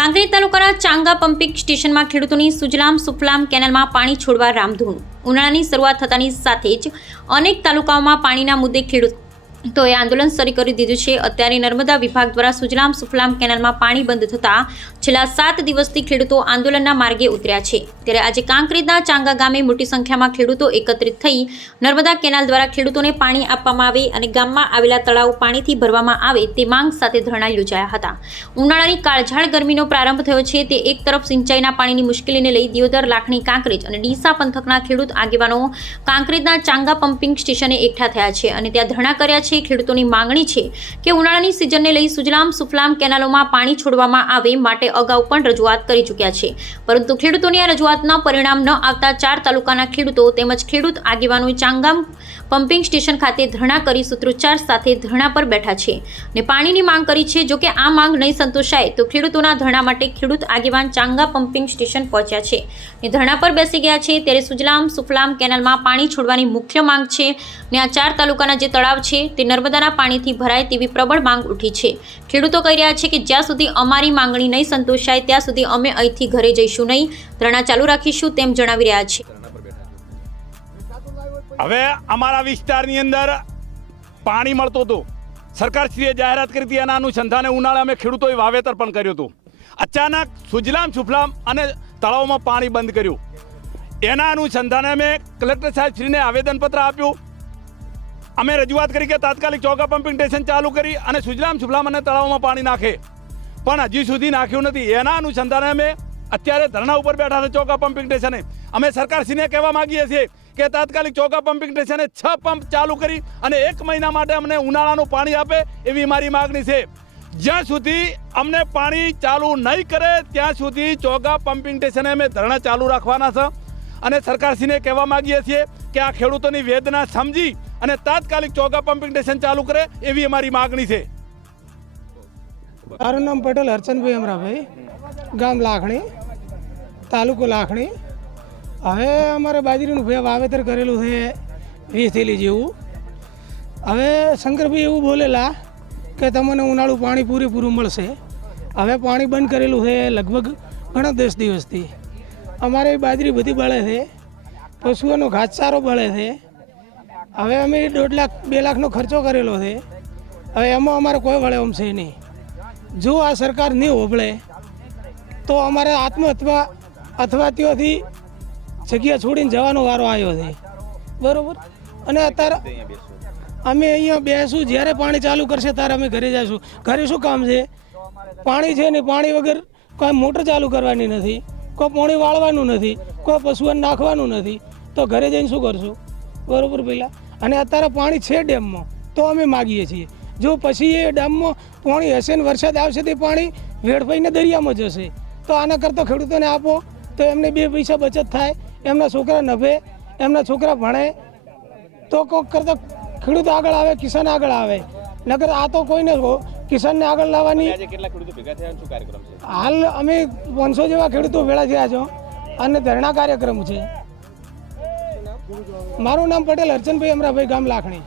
કાંકરેજ તાલુકાના ચાંગા પમ્પિંગ સ્ટેશનમાં ખેડૂતોની સુજલામ સુફલામ કેનાલમાં પાણી છોડવા રામધૂન। ઉનાળાની શરૂઆત થતાની સાથે જ અનેક તાલુકાઓમાં પાણીના મુદ્દે ખેડૂતોએ આંદોલન શરૂ કરી દીધું છે। અત્યારે નર્મદા વિભાગ દ્વારા સુજલામ સુફલામ કેનાલમાં પાણી બંધ થતાં છેલ્લા 7 દિવસથી ખેડૂતો આંદોલનના માર્ગે ઉતર્યા છે। ત્યારે આજે કાંકરેજના ચાંગા ગામે મોટી સંખ્યામાં ખેડૂતો એકત્રિત થઈ નર્મદા કેનાલ દ્વારા ખેડૂતોને પાણી આપવામાં આવે અને ગામમાં આવેલા તળાવ પાણીથી ભરવામાં આવે તે માંગ સાથે ધરણા યોજાયા હતા। ઉનાળાની કાળઝાળ ગરમીનો પ્રારંભ થયો છે તે એક તરફ સિંચાઈના પાણીની મુશ્કેલીને લઈ દિયોદર, લાખણી, કાંકરેજ અને ડીસા પંથકના ખેડૂત આગેવાનો કાંકરેજના ચાંગા પમ્પિંગ સ્ટેશને એકઠા થયા છે અને ત્યાં ધરણા કર્યા છે। ખેડૂતોની માંગણી છે કે ઉનાળાની સિઝનને લઈ સુજલામ સુફલામ કેનાલોમાં પાણી છોડવામાં આવે માટે અગાઉ પણ રજૂઆત કરી ચૂક્યા છે, પરંતુ ખેડૂતોની આ રજૂઆતના પરિણામ ન આવતા 4 તાલુકાના ખેડૂતો તેમજ ખેડૂત આગેવાનોએ ચાંગા પમ્પિંગ સ્ટેશન ખાતે ધરણા કરી સૂત્રોચ્ચાર સાથે ધરણા પર બેઠા છે અને પાણીની માંગ કરી છે। જો કે આ માંગ નહીં સંતોષાય તો ખેડૂતોના ધરણા માટે ખેડૂત આગેવાન ચાંગા પમ્પિંગ સ્ટેશન પહોંચ્યા છે અને ધરણા પર બેસી ગયા છે। ત્યારે સુજલામ સુફલામ કેનાલમાં પાણી છોડવાની મુખ્ય માંગ છે અને આ 4 તાલુકાના જે તળાવ છે તે નર્મદાના પાણીથી ભરાય તેવી પ્રબળ માંગ ઉઠી છે। ખેડૂતો કહી રહ્યા છે કે જ્યાં સુધી અમારી માંગણી નહીં સંતોષાય ત્યાં સુધી અમે અહીંથી ઘરે જઈશું નહીં, ધરણા ચાલુ રાખીશું તેમ જણાવી રહ્યા છે। હવે અમારા વિસ્તારની અંદર પાણી મળતું હતું, સરકારશ્રીએ જાહેરાત કરી હતી, એના અનુસંધાને ઉનાળે અમે ખેડૂતોએ વાવેતર પણ કર્યું હતું। અચાનક સુજલામ સુફલામ અને તળાવમાં પાણી બંધ કર્યું, એના અનુસંધાને અમે કલેક્ટર સાહેબશ્રીને આવેદનપત્ર આપ્યું। અમે રજૂઆત કરી કે તાત્કાલિક ચોકા પમ્પિંગ સ્ટેશન ચાલુ કરી અને સુજલામ સુફલામ અને તળાવમાં પાણી નાખે, પણ હજી સુધી નાખ્યું નથી। એના અનુસંધાને અમે અત્યારે ધરણા ઉપર બેઠા છે ચોકા પમ્પિંગ સ્ટેશને। અમે સરકારશ્રીને કહેવા માંગીએ છીએ કે તાત્કાલિક ચોકા પમ્પિંગ સ્ટેશને 6 પંપ ચાલુ કરી અને 1 મહિના માટે અમને ઉનાળાનું પાણી આપે એવી મારી માગણી છે। જ્યાં સુધી અમને પાણી ચાલુ નહીં કરે ત્યાં સુધી ચોકા પમ્પિંગ સ્ટેશને અમે ધરણા ચાલુ રાખવાના છે અને સરકારશ્રીને કહેવા માંગીએ છીએ કે આ ખેડૂતોની વેદના સમજી અને તાત્કાલિક ચોકા પમ્પિંગ સ્ટેશન ચાલુ કરે એવી અમારી માગણી છે। મારું નામ પટેલ હરચંદભાઈ અમરાભાઈ, ગામ લાખણી, તાલુકો લાખણી। હવે અમારે બાજરીનું વાવેતર કરેલું છે 20 થેલી જેવું। હવે શંકરભાઈ એવું બોલેલા કે તમને ઉનાળું પાણી પૂરેપૂરું મળશે। હવે પાણી બંધ કરેલું છે લગભગ ઘણા 10 દિવસથી। અમારે બાજરી બધી બળે છે, પશુઓનો ઘાસચારો બળે છે। હવે અમે 1.5 લાખ 2 લાખનો ખર્ચો કરેલો છે। હવે એમાં અમારે કોઈ વળે એમ છે નહીં। જો આ સરકાર નહીં હોબળે તો અમારે આત્મહત્યા અથવા ત્યાંથી જગ્યા છોડીને જવાનો વારો આવ્યો છે, બરાબર। અને અત્યારે અમે અહીંયા બેસું, જ્યારે પાણી ચાલુ કરશે ત્યારે અમે ઘરે જઈશું। ઘરે શું કામ છે? પાણી છે ને, પાણી વગર કોઈ મોટર ચાલુ કરવાની નથી, કોઈ પાણી વાળવાનું નથી, કોઈ પશુઓને નાખવાનું નથી, તો ઘરે જઈને શું કરશું, બરાબર પહેલાં? અને અત્યારે પાણી છે ડેમમાં તો અમે માગીએ છીએ। જો પછી એ ડેમમાં પાણી હશે ને વરસાદ આવશે તે પાણી વેડફાઈને દરિયામાં જશે, તો આના કરતાં ખેડૂતોને આપો તો એમને 2 પૈસા બચત થાય, એમના છોકરા નભે, એમના છોકરા ભણે, તો કોઈક કરતાં ખેડૂત આગળ આવે, કિસાન આગળ આવે। નકર આ તો કોઈને કિસાનને આગળ લાવવાની। હાલ અમે 500 જેવા ખેડૂતો ભેળા થયા છો અને ધરણા કાર્યક્રમ છે। મારું નામ પટેલ હરચંદભાઈ અમરાભાઈ, ગામ લાખણી।